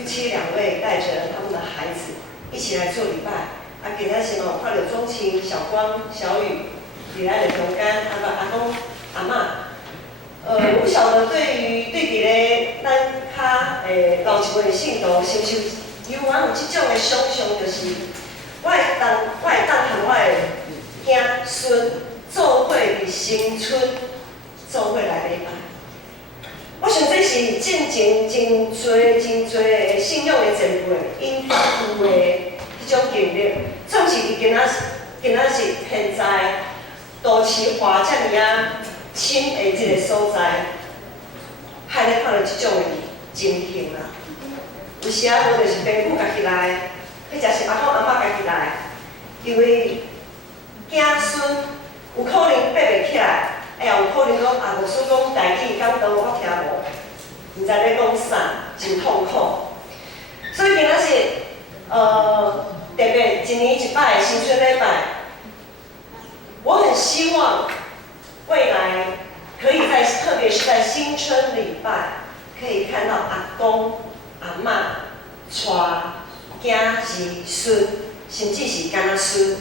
夫妻2位带着他们的孩子一起来做礼拜。今仔是看到钟情、小光、小雨、伫咱的中间，阿公、阿嬷。我不晓得对伫咧咱较老一辈的信徒，是不是有即种的想象，就是我会当和我的囝孙做伙伫新村做伙来礼拜。我想这是进前真多的信仰的前辈因有的迄种经历，总是伫今仔日现在都市化遮尔啊深的即个所在，还咧看到即种的情形啦。有时啊，无就是父母家己来，或者是阿公阿嬷家己来，因为囝孙有可能爬袂起来。有可能讲无算讲家己讲到我听无，毋知咧讲啥，真痛苦。所以今仔日，特别1年1摆新春礼拜，我很希望未来可以特别是在新春礼拜，可以看到阿公、阿嬷带囝儿孙，甚至是干孙，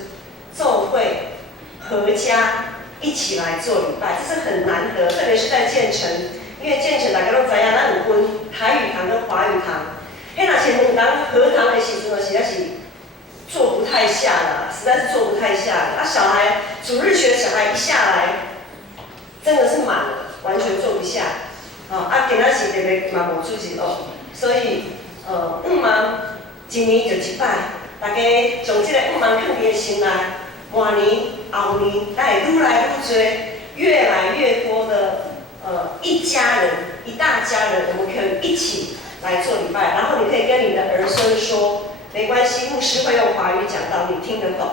做伙合家。一起来做礼拜，这是很难得，特别是在建成，因为建成大家都知影，咱有分台语堂跟华语堂。迄若是两人合堂的时阵，实在是坐不太下啦，实在是坐不太下。小孩主日学小孩一下来，真的是满了，完全坐不下。今仔是特别嘛无主席所以5万1年就1摆，大家从这个5万放伫心内。明年、后年，咱会愈来愈多，越来越多的一家人、一大家人，我们可以一起来做礼拜。然后你可以跟你的儿孙说，没关系，牧师会用华语讲到，你听得懂。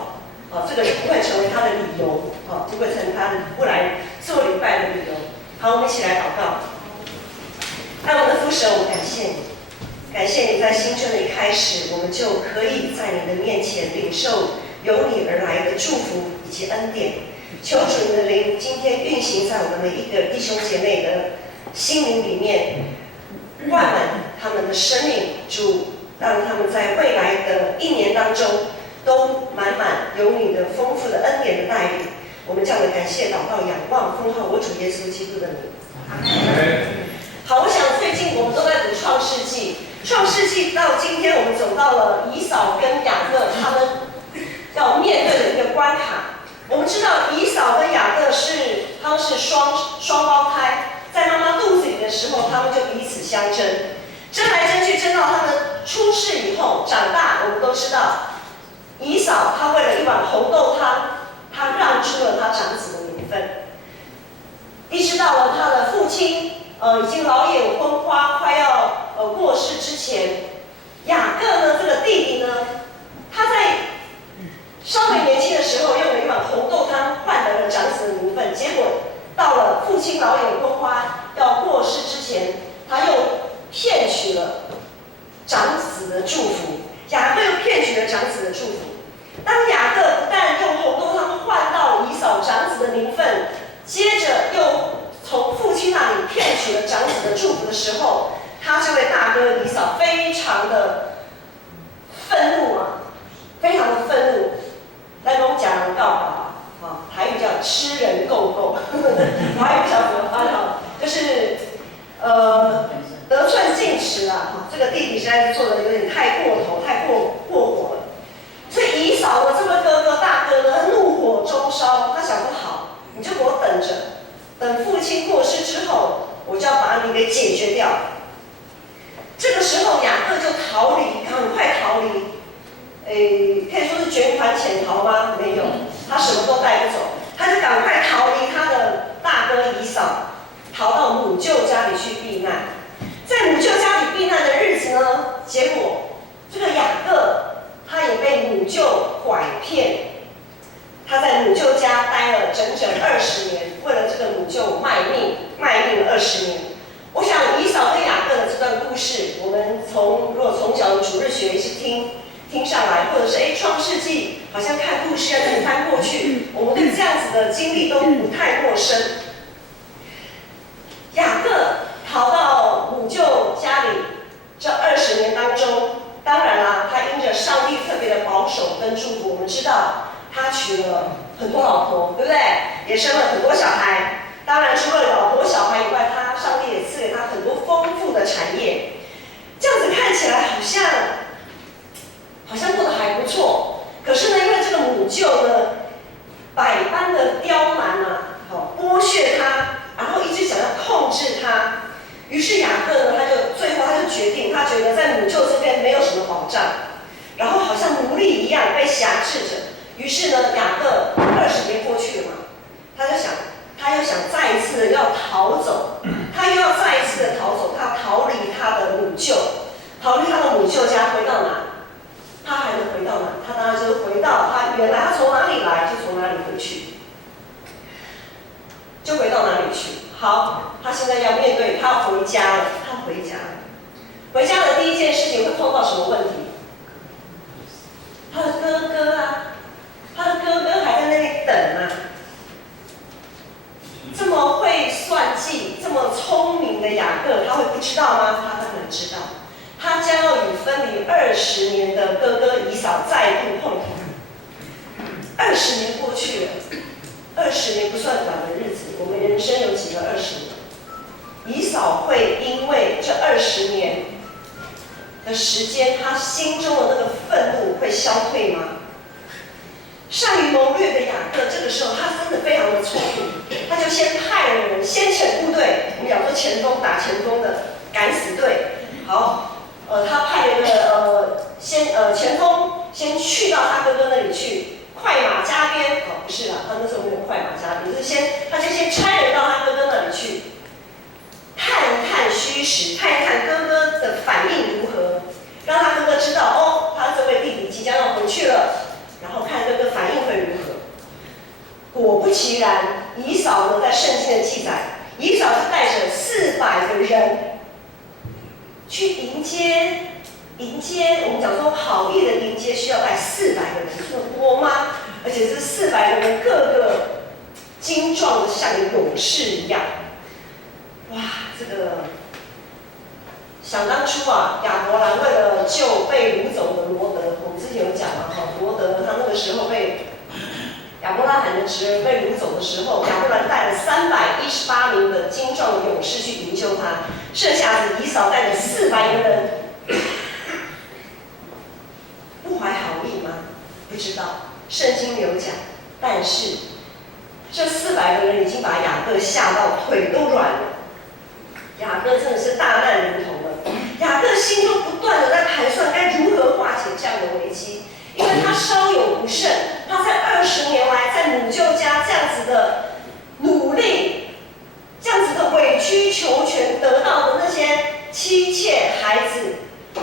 这个不会成为他的理由，不会成为他不来做礼拜的理由。好，我们一起来祷告。爱我们的父神，我感谢你，感谢你在新春的一开始，我们就可以在你的面前领受。由你而来的祝福以及恩典，求主你的灵今天运行在我们每一个弟兄姐妹的心灵里面，灌满他们的生命。主，让他们在未来的1年当中都满满有你的丰富的恩典的带领。我们这样的感谢祷告仰望，奉靠我主耶稣基督的名。好，我想最近我们都在读创世纪，创世纪到今天我们走到了以扫跟雅各他们要面对的一个关卡。我们知道以扫跟雅各他们是双胞胎，在妈妈肚子里的时候，他们就彼此相争，争来争去，争到他们出世以后长大。我们都知道，以扫他为了一碗红豆汤，他让出了他长子的名分。一直到了他的父亲已经老眼昏花，快要过世之前，雅各呢这个弟弟呢，他在稍微年轻的时候用了一碗红豆汤换得了长子的名分，结果到了父亲老眼昏花要过世之前，他又骗取了长子的祝福。雅各又骗取了长子的祝福。当雅各不但用红豆汤换到了以扫长子的名分，接着又从父亲那里骗取了长子的祝福的时候，他这位大哥以扫非常的愤怒非常的愤怒。咱讲讲人告白台语叫吃人够够，华语不晓得怎么翻就是得寸进尺这个弟弟实在是做的有点太过头，太过火了。所以以扫的这位大哥呢，怒火中烧，他想说好，你就给我等着，等父亲过世之后，我就要把你给解决掉。这个时候雅各就逃离，赶快逃离。可以说是卷款潜逃吗？没有，他什么都带不走，他就赶快逃离他的大哥以扫，逃到母舅家里去避难。在母舅家里避难的日子呢，结果这个雅各他也被母舅拐骗，他在母舅家待了整整20年，为了这个母舅卖命了20年。我想以扫跟雅各的这段故事，我们如果从小的主日学一直听上来，或者是创世纪好像看故事要再翻过去，我们对这样子的经历都不太陌生。雅各逃到母舅家里这20年当中，生了很多小孩。当然，除了老婆小孩以外，上帝也赐给他很多丰富的产业。这样子看起来好像过得还不错。可是呢，因为这个母舅呢，百般的刁蛮啊，剥削他，然后一直想要控制他。于是雅各呢，最后他就决定，他觉得在母舅这边没有什么保障，然后好像奴隶一样被辖制着。于是呢，雅各20年过去了嘛，他又想再一次的要逃走，他又要再一次的逃走，他逃离他的母舅，逃离他的母舅家，回到哪？他还能回到哪？他当然就是回到原来他从哪里来就从哪里回去，就回到哪里去。好，他现在要面对，他要回家了，他回家了。回家的第一件事情会碰到什么问题？他的哥哥啊，他的哥哥还在那里等啊。这么会算计、这么聪明的雅各，他会不知道吗？他当然知道。他将要与分离20年的哥哥以扫再度碰头。20年过去了，20年不算短的日子，我们人生有几个20年？以扫会因为这20年的时间，他心中的那个愤怒会消退吗？善于谋略的雅各，这个时候他真的非常的聪明，他就先派了人先遣部队，我们讲说前锋打前锋的敢死队。好，他派了一个前锋先去到他哥哥那里去，快马加鞭。不是啦，他那时候没有快马加鞭，他就先差人到他哥哥那里去，探一探虚实，看一看哥哥的反应如何，让他哥哥知道他这位弟弟即将要回去了。然后看哥哥反应会如何。果不其然，以扫呢，在圣经的记载，以扫是带着400个人去迎接。我们讲说好意的迎接需要带400个人，这么多吗？而且这400个人个个精壮的像勇士一样。哇，这个想当初啊，亚伯兰为了救被掳走的罗德，我们之前有讲嘛，罗德他那个时候被亚伯拉罕的侄儿被掳走的时候，亚伯兰带了318名的精壮的勇士去营救他，剩下的以扫带着400个人，不怀好意吗？不知道，圣经没有讲，但是这400个人已经把雅各吓到腿都软了。雅各真的是大难临头了。雅各心中不断的在盘算该如何化解这样的危机，因为他稍有不慎，他在20年来在母舅家这样子的努力，这样子的委曲求全得到的那些妻妾孩子，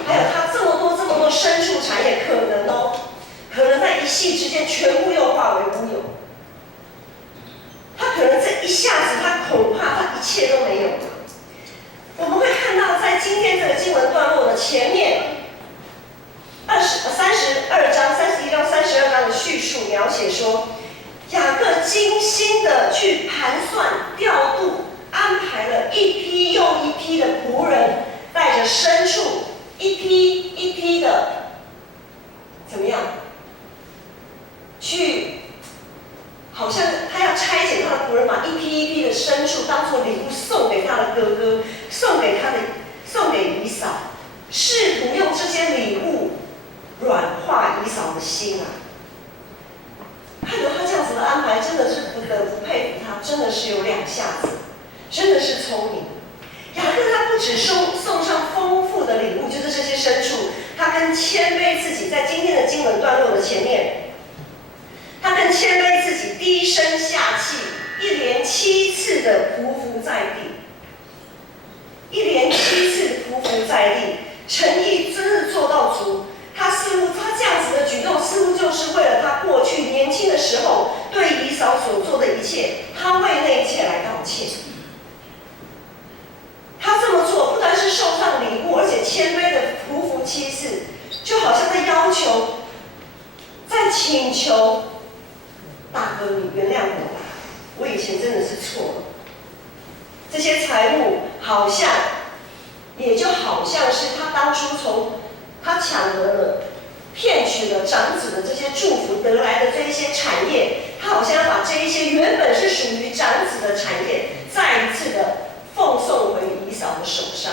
还有他这么多牲畜产业，可能在一夕之间全部又化为乌有。他可能这一下子，他恐怕他一切都没有了。我们会看到，在今天这个经文段落的前面32章、31章、32章的叙述描写说，雅各精心的去盘算、调度、安排了一批又一批的仆人，带着牲畜，一批一批的怎么样？去，好像他要差遣他的仆人，把一批一批的牲畜当作礼物送给他的哥哥，送给以扫，试图用这些礼物软化以扫的心啊。看到他这样子的安排，真的是不得不佩服他，真的是有2下子，真的是聪明。雅各他不只送上丰富的礼物，就是这些牲畜，他更谦卑自己，在今天的经文段落的前面，他更谦卑自己，低声下气，一连7次的匍匐在地，一连7次的匍匐在地，诚意真的做到足。他这样子的举动，似乎就是为了他过去年轻的时候对以扫所做的一切，他为那一切来道歉。他这么做，不单是送上礼物，而且谦卑的匍匐7次，就好像在要求，在请求大哥，你原谅我吧，我以前真的是错了。这些财物也就好像是他当初从他抢得了、骗取了长子的这些祝福得来的这一些产业，他好像要把这一些原本是属于长子的产业，再一次的奉送回以扫的手上。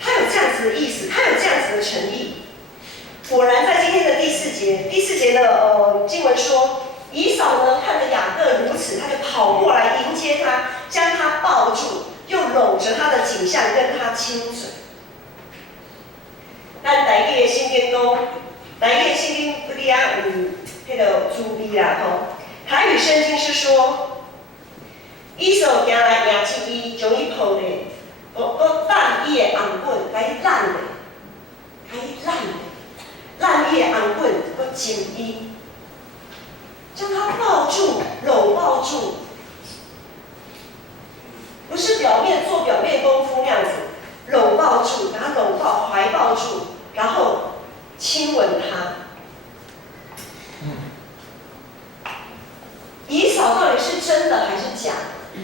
他有这样子的意思，他有这样子的诚意。果然，在今天的第四节的经文说，以扫呢看着雅各如此，他就跑过来迎接他，将他抱住，又搂着他的颈项，跟他亲嘴。咱台语的圣经讲，台语的圣经不哩啊有迄个注意啦吼。台语圣经是说，以扫行来迎接伊，将伊抱咧，我揽伊的红棍，甲伊揽咧，揽伊的红棍，我亲伊，将他抱住，搂抱住，不是做表面功夫那样子，搂抱住，把他搂抱，怀抱住，然后亲吻他。以扫到底是真的还是假的？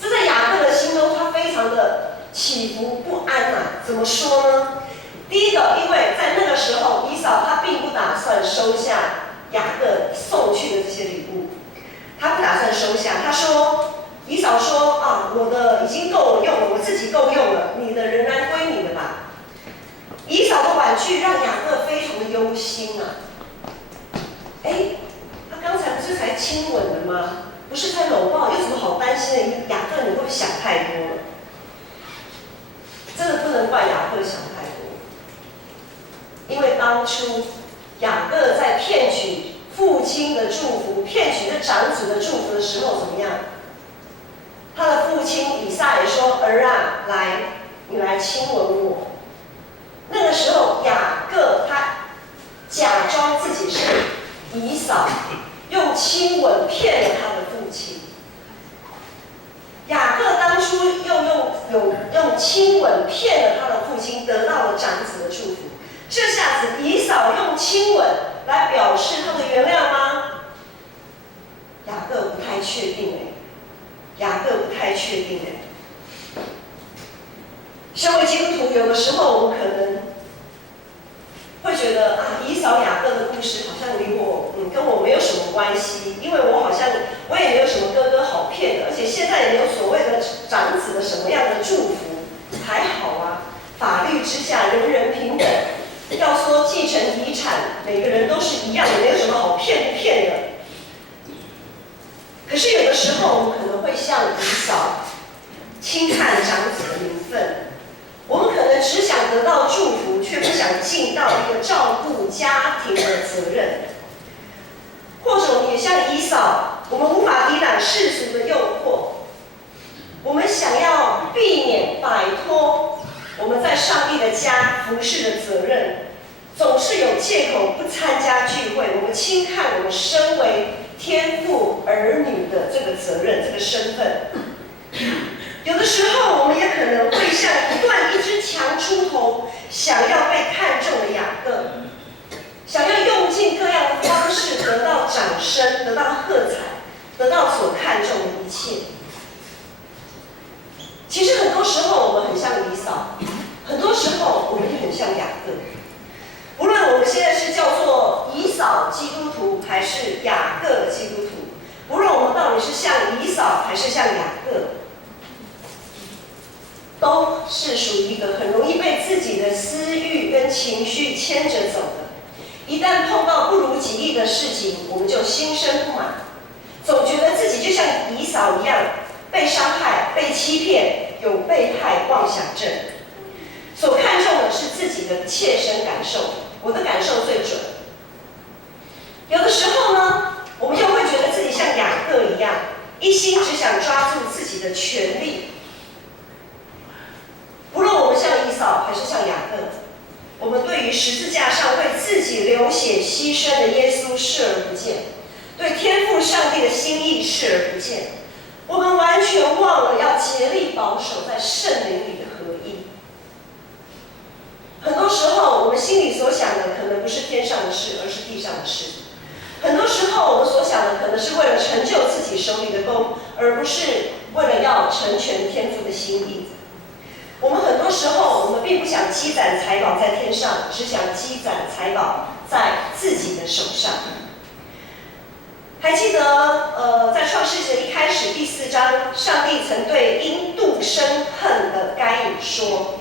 这在雅各的心中，他非常的起伏不安啊。怎么说呢？第一个，因为在那个时候，以扫他并不打算收下雅各送去的这些礼物，他不打算收下。以扫说啊，我的已经够我用了，我自己够用了，你的仍然归你的吧。以扫的婉拒让雅各非常的忧心啊。他刚才不是才亲吻了吗？不是才搂抱，有什么好担心的？雅各，你会不会想太多了？真的不能怪雅各想太多，因为当初雅各在骗取父亲的祝福，骗取这长子的祝福的时候，怎么样？他的父亲以撒也说：“儿啊，来，你来亲吻我。”那个时候，雅各他假装自己是以扫，用亲吻骗了他的父亲。雅各当初又用亲吻骗了他的父亲，得到了长子的祝福。这下子以扫用亲吻来表示他的原谅吗？雅各不太确定身为基督徒，有的时候我们可能会觉得啊，以扫雅各的故事好像离我跟我没有什么关系，因为我也没有什么哥哥好骗的，而且现在也没有所谓的长子的什么样的祝福，还好啊，法律之下人人平等。要说继承遗产，每个人都是一样的，没有什么好骗不骗的。可是有的时候，我们可能会像以扫，轻看长子的名分。我们可能只想得到祝福，却不想尽到一个照顾家庭的责任。或者我们也像以扫，我们无法抵挡世俗的诱惑，我们想要避免摆脱我们在上帝的家服侍的责任，总是有借口不参加聚会。我们轻看我们身为天父儿女的这个责任、这个身份。有的时候，我们也可能会像不断一只强出头、想要被看重的雅各，想要用尽各样的方式得到掌声、得到喝彩、得到所看重的一切。其实很多时候我们很像以扫，很多时候我们也很像雅各。无论我们现在是叫做以扫基督徒还是雅各基督徒，无论我们到底是像以扫还是像雅各，都是属于一个很容易被自己的私欲跟情绪牵着走的。一旦碰到不如己意的事情，我们就心生不满，总觉得自己就像以扫一样被伤害、被欺骗，有被害妄想症。所看重的是自己的切身感受，我的感受最准。有的时候呢，我们又会觉得自己像雅各一样，一心只想抓住自己的权利。无论我们像以扫还是像雅各，我们对于十字架上为自己流血牺牲的耶稣视而不见，对天父上帝的心意视而不见，我们完全忘了要竭力保守在圣灵里的合一。很多时候，我们心里所想的可能不是天上的事，而是地上的事。很多时候，我们所想的可能是为了成就自己手里的功，而不是为了要成全天父的心意。我们很多时候，我们并不想积攒财宝在天上，只想积攒财宝在自己的手上。还记得在创世纪的一开始第4章，上帝曾对因妒生恨的该隐说，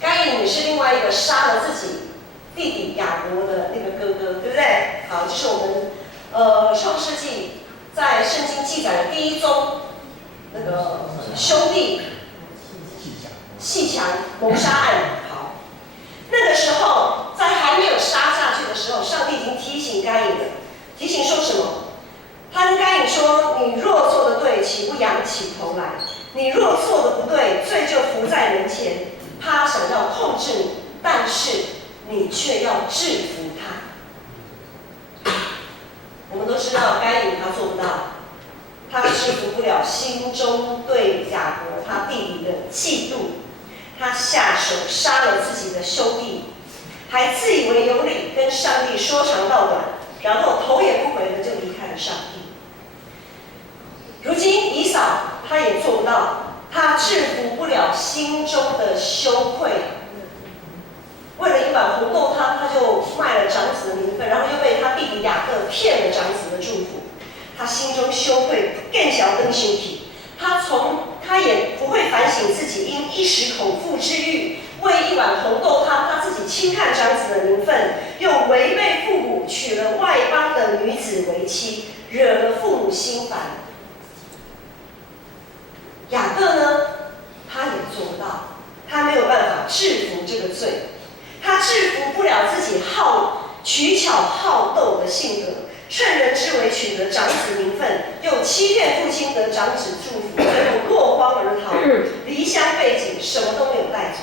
该隐也是另外一个杀了自己弟弟亚伯的那个哥哥，对不对？好，这是我们创世纪在圣经记载的第一宗那个兄弟阋墙谋杀案。好，那个时候在还没有杀下去的时候，上帝已经提醒该隐了。提醒说什么？他跟该隐说：“你若做的对，岂不仰起头来？你若做的不对，罪就伏在人前。他想要控制你，但是你却要制服他。”我们都知道，该隐他做不到，他制服不了心中对亚伯他弟弟的嫉妒，他下手杀了自己的兄弟，还自以为有理，跟上帝说长道短。然后头也不回的就离开了上帝。如今以扫他也做不到，他制服不了心中的羞愧。为了一碗红豆汤，他就卖了长子的名分，然后又被他弟弟雅各骗了长子的祝福。他心中羞愧，更想更羞体。他也不会反省自己因一时口腹之欲，为一碗红豆汤，他自己轻看长子的名分，又违背父母，娶了外邦的女子为妻，惹了父母心烦。雅各呢，他也做不到，他没有办法制服这个罪，他制服不了自己取巧好斗的性格，趁人之危取得长子名分，又欺骗父亲得长子祝福，最后落荒而逃，离乡背井，什么都没有带走。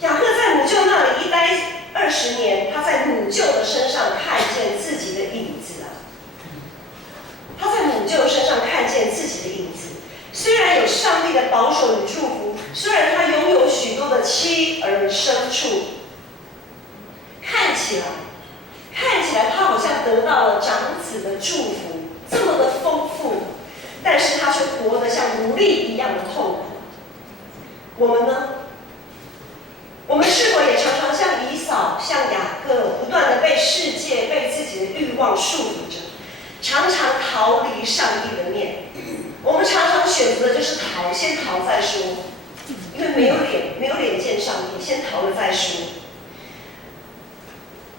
雅各在母舅那里一待20年，他在母舅的身上看见自己的影子啊！他在母舅身上看见自己的影子。虽然有上帝的保守与祝福，虽然他拥有许多的妻儿牲畜，看起来他好像得到了长子的祝福，这么的丰富，但是他却活得像奴隶一样的痛苦。我们呢？我们是否也常常像以扫、像雅各，不断的被世界、被自己的欲望束缚着，常常逃离上帝的面？我们常常选择的就是逃，先逃再说，因为没有脸见上帝，先逃了再说。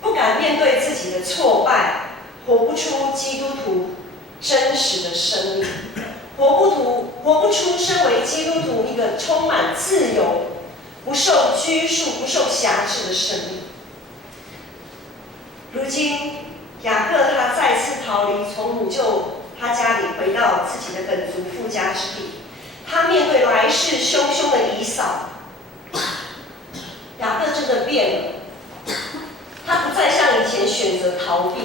不敢面对自己的挫败，活不出基督徒真实的生命，活不出身为基督徒一个充满自由、不受拘束、不受辖制的生命。如今，雅各他再次逃离，从母舅他家里回到自己的本族父家之地。他面对来势汹汹的以扫，雅各真的变了。他不再像以前选择逃避，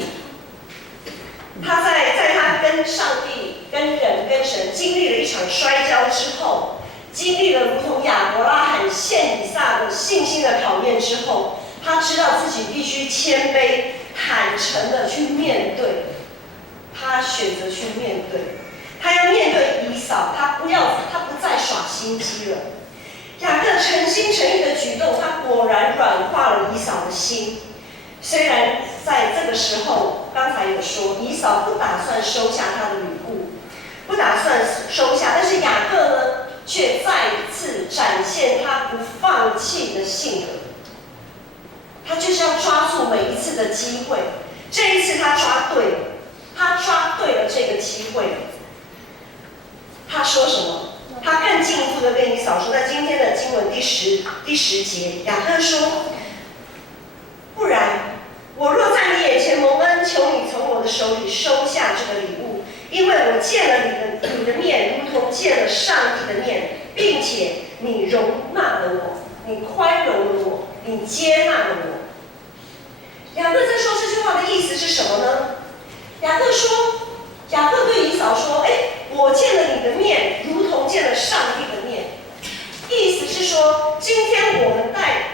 他在他跟上帝、跟人、跟神经历了一场摔跤之后，经历了如同亚伯拉罕献以撒的信心的考验之后，他知道自己必须谦卑、坦诚的去面对。他选择去面对，他要面对以扫，他不再耍心机了。雅各诚心诚意的举动，他果然软化了以扫的心。虽然在这个时候，刚才有说以扫不打算收下他的礼物，不打算收下，但是雅各呢，却再次展现他不放弃的性格。他就是要抓住每一次的机会，这一次他抓对了，他抓对了这个机会了。他说什么？他更进一步的跟以扫说，在今天的经文第十节，雅各说：“不然，我若在你眼前蒙恩，求你从我的手里收下这个礼物，因为我见了你的面，如同见了上帝的面，并且你容纳了我，你宽容了我，你接纳了我。”雅各在说这句话的意思是什么呢？雅各对以扫说：“我见了你的面，如同见了上帝的面。”意思是说，今天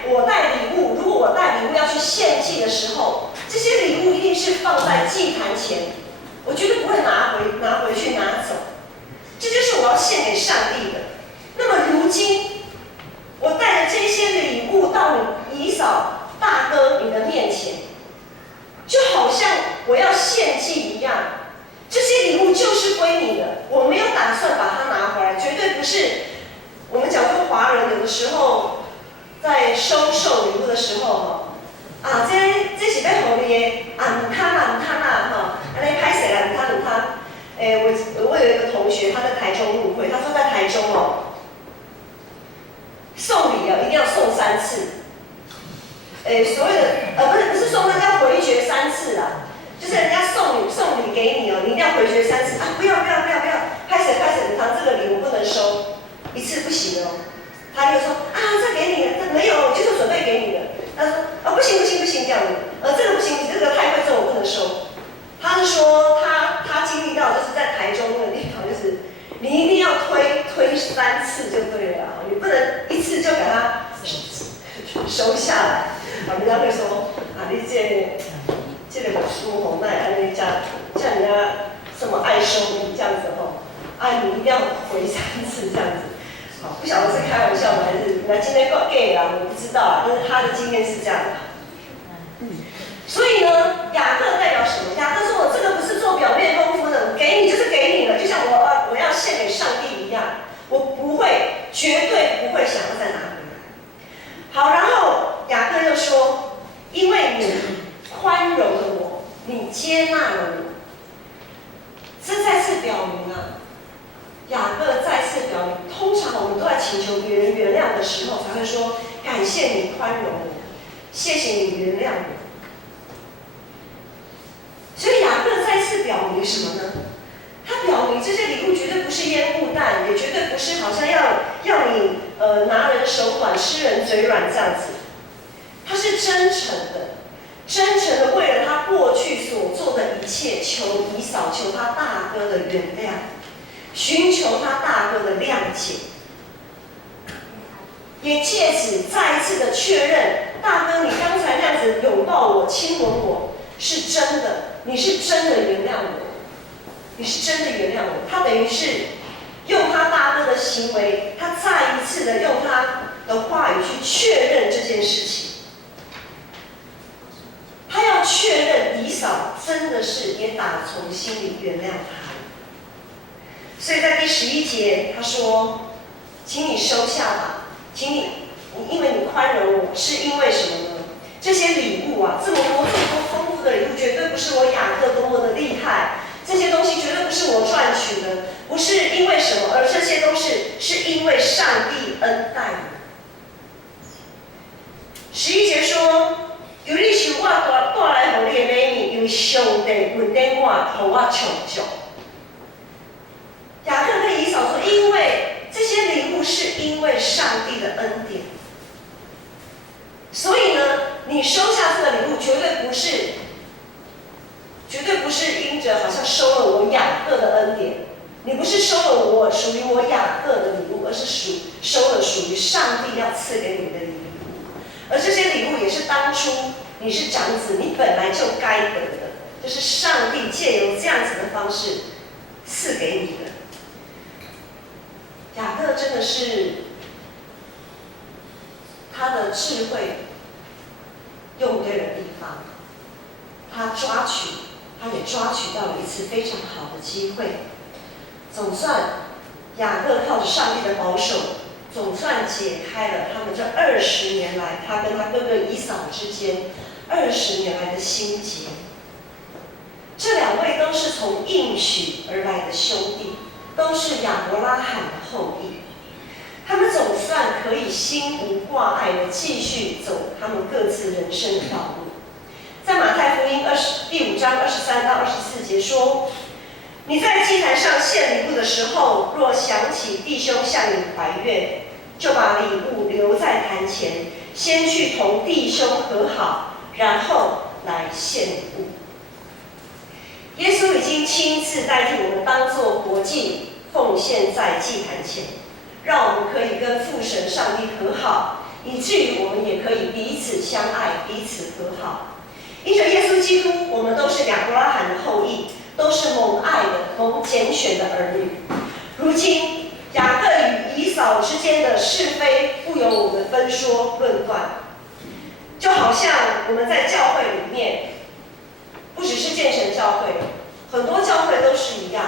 我带礼物，如果我带礼物要去献祭的时候，这些礼物一定是放在祭坛前，我绝对不会拿回去拿走。这就是我要献给上帝的。那么如今，我带着这些礼物到你以扫大哥你的面前，就好像我不是我们讲说华人有的时候在收受礼物的时候这是要给你的唔贪啦安尼拍谁啦唔贪。我有一个同学他在台中入会，他说在台中送礼一定要送3次。所谓的不是送，那叫回绝3次啦，就是人家送礼给你你一定要回绝3次不要，拍谁这个礼物不能收，1次不行他就说这给你了，这没有，就是准备给你的。他说不行这样子，这个不行，你这个太贵重，我不能收。他是说他经历到就是在台中那个地方，就是你一定要推3次就对了你不能1次就给他收下来。人家会说你这个书红奈安尼像人家这么爱收礼这样子你一定要回3次这样子。不晓得是开玩笑还是那今天gay啦，我不知道但是他的经验是这样的。所以呢，雅各代表什么？雅各说我这个不是做表面功夫的，给你就是给你了，就像我要献给上帝一样，我绝对不会想要再拿回来。好，然后雅各又说，因为你宽容了我，你接纳了我，这再次表明雅各再次表明，通常我们都在请求别人原谅的时候，才会说感谢你宽容我，谢谢你原谅我。所以雅各再次表明什么呢？他表明这些礼物绝对不是烟雾弹，也绝对不是好像要你拿人手短吃人嘴软这样子，他是真诚的为了他过去所做的一切求以扫，求他大哥的原谅，寻求他大哥的谅解，也借此再一次的确认，大哥你刚才那样子拥抱我亲吻我是真的，你是真的原谅我，你是真的原谅我。他等于是用他大哥的行为，他再一次的用他的话语去确认这件事情。他要确认以扫真的是也打从心里原谅他。所以在第11节他说，请你收下吧，请你因为你宽容我，是因为什么呢？这些礼物这么多丰富的礼物，绝对不是我雅各多么的厉害，这些东西绝对不是我赚取的，不是因为什么，而这些都是因为上帝恩待我。11节说，由你是我带来给你的礼物，由上帝问等我，给我成就。雅各跟以扫说，因为这些礼物是因为上帝的恩典，所以呢，你收下这个礼物绝对不是因着好像收了我雅各的恩典，你不是收了属于我雅各的礼物，而是收了属于上帝要赐给你的礼物。而这些礼物也是当初你是长子，你本来就该得的，就是上帝借由这样子的方式赐给你的。雅各真的是他的智慧用对了地方，他也抓取到了一次非常好的机会。总算雅各靠着上帝的保守，总算解开了他们这20年来他跟他哥哥以扫之间20年来的心结。这2位都是从应许而来的兄弟，都是亚伯拉罕的后裔，他们总算可以心无挂碍的继续走他们各自人生的道路。在马太福音第5章23到24节说，你在祭坛上献礼物的时候，若想起弟兄向你怀怨，就把礼物留在坛前，先去同弟兄和好，然后来献礼物。耶稣已经亲自代替我们当作活祭奉献在祭坛前，让我们可以跟父神上帝和好，以至于我们也可以彼此相爱，彼此和好。因着耶稣基督，我们都是亚伯拉罕的后裔，都是蒙爱的、蒙拣选的儿女。如今雅各与以扫之间的是非，不由我们分说论断，就好像我们在教会里面，不只是建成教会，很多教会都是一样。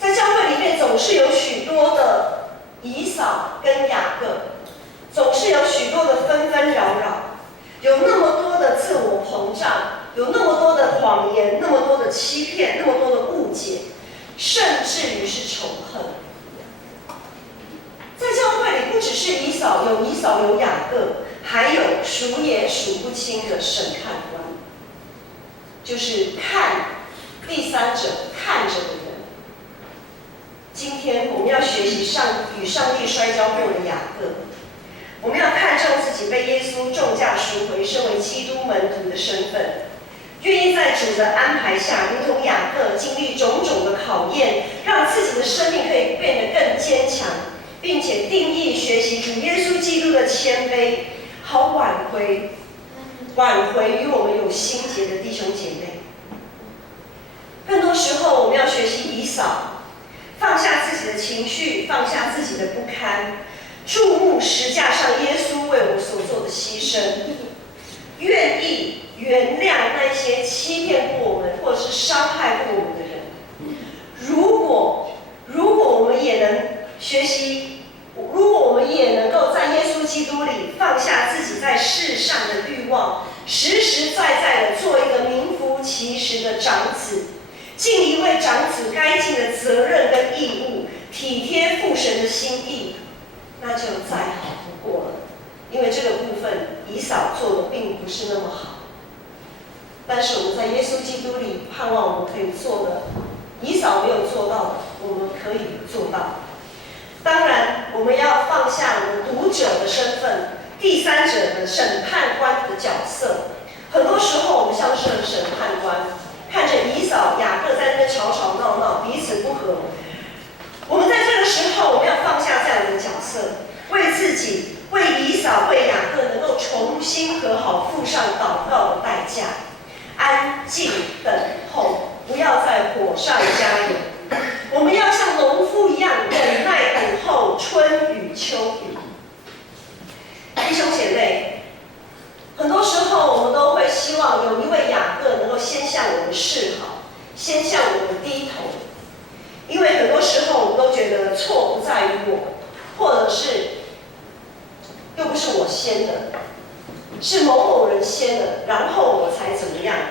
在教会里面总是有许多的以扫跟雅各，总是有许多的纷纷扰扰，有那么多的自我膨胀，有那么多的谎言，那么多的欺骗，那么多的误解，甚至于是仇恨。在教会里不只是以扫有雅各，还有数也数不清的审判官，就是第三者看着的人。今天我们要学习与上帝摔跤过的雅各，我们要看重自己被耶稣重价赎回，身为基督门徒的身份，愿意在主的安排下，如同雅各经历种种的考验，让自己的生命可以变得更坚强，并且定义学习主耶稣基督的谦卑，好挽回与我们有心结的弟兄姐妹。更多时候，我们要学习以扫，放下自己的情绪，放下自己的不堪，注目石架上耶稣为我们所做的牺牲，愿意原谅那些欺骗过我们或者是伤害过我们的人。如果我们也能学习，如果我们也能够在耶稣基督里放下自己在世上的欲望，实实在在的做一个名副其实的长子，尽一位长子该尽的责任跟义务，体贴父神的心意，那就再好不过了。因为这个部分以扫做的并不是那么好，但是我们在耶稣基督里盼望我们可以做的，以扫没有做到的，我们可以做到。当然，我们要放下我们读者的身份，第三者的审判官的角色。很多时候，我们像是审判官，看着以扫、雅各在那边吵吵闹闹，彼此不和。我们在这个时候，我们要放下这样的角色，为自己、为以扫、为雅各能够重新和好，付上祷告的代价。安静等候，不要在火上加油。我们要像农夫一样忍耐等候春雨秋雨。弟兄姐妹，很多时候我们都会希望有一位雅各能够先向我们示好，先向我们低头，因为很多时候我们都觉得错不在于我，或者是又不是我先的，是某某人先的，然后我才怎么样的。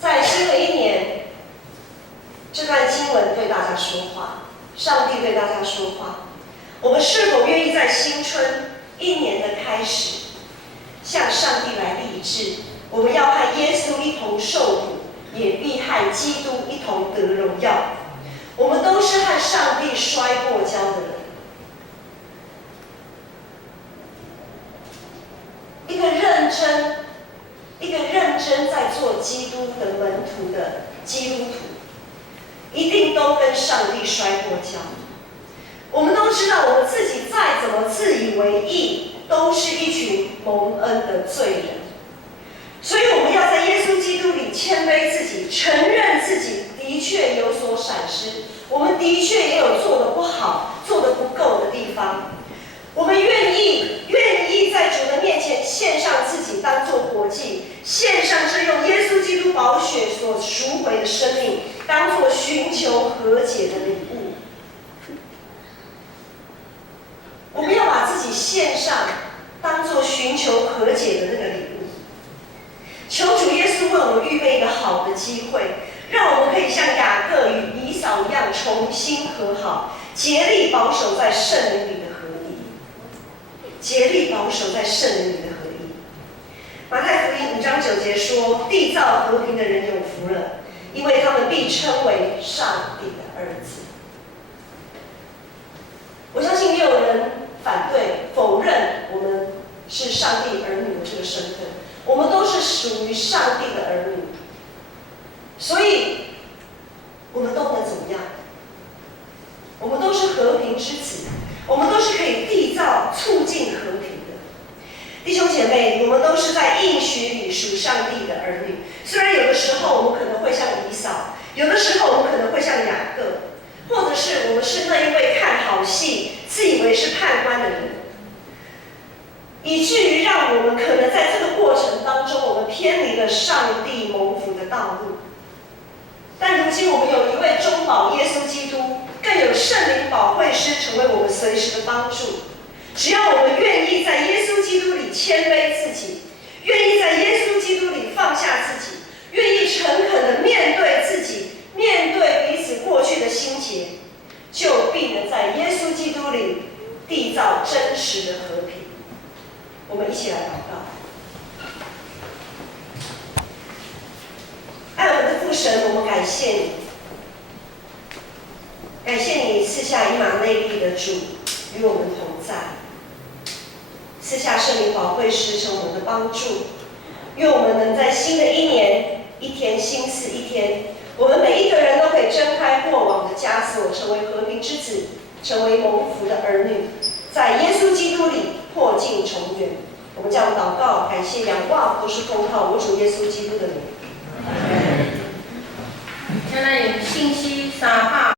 在新的一年，这段经文对大家说话，上帝对大家说话。我们是否愿意在新春一年的开始，向上帝来立志？我们要和耶稣一同受苦，也必和基督一同得荣耀。我们都是和上帝摔过跤的人。一个认真在做基督的门徒的基督徒，一定都跟上帝摔过跤。我们都知道，我们自己再怎么自以为义，都是一群蒙恩的罪人。所以我们要在耶稣基督里谦卑自己，承认自己的确有所闪失，我们的确也有做得不好、做得不够的地方。我们愿意在主的面前献上自己，当作活祭，献上这用耶稣基督宝血所赎回的生命，当作寻求和解的礼物。我们要把自己献上，当作寻求和解的那个礼物。求主耶稣为我们预备一个好的机会，让我们可以像雅各与以扫一样重新和好，竭力保守在圣灵里的合一，竭力保守在圣灵里的合一。马太福音5章9节说：“缔造和平的人有福了，因为他们必称为上帝的儿子。”我相信也有人反对、否认我们是上帝儿女的这个身份。我们都是属于上帝的儿女，所以我们都能怎么样？我们都是和平之子，我们都是可以缔造、促进和平的。弟兄姐妹，我们都是在应许里属上帝的儿女。虽然有的时候我们可能会像以扫，有的时候我们可能会像雅各，或者是我们是那一位看好戏、自以为是判官的人，以至于让我们可能在这个过程当中，我们偏离了上帝蒙福的道路。但如今我们有一位中保耶稣基督，更有圣灵保惠师成为我们随时的帮助。只要我们愿意在耶稣基督里谦卑自己，愿意在耶稣基督里放下自己，愿意诚恳地面对自己，面对彼此过去的心结，就必能在耶稣基督里缔造真实的和平。我们一起来祷告。爱我们的父神，我们感谢你，感谢你赐下以马内利的主与我们同在，赐下圣灵保惠师成我们的帮助，愿我们能在新的一年，一天新似一天，我们每一个人都可以挣开过往的枷锁，成为和平之子，成为蒙福的儿女，在耶稣基督里破镜重圆。我们将祷告、感谢、仰望，都是奉靠我主耶稣基督的名。现在有信息3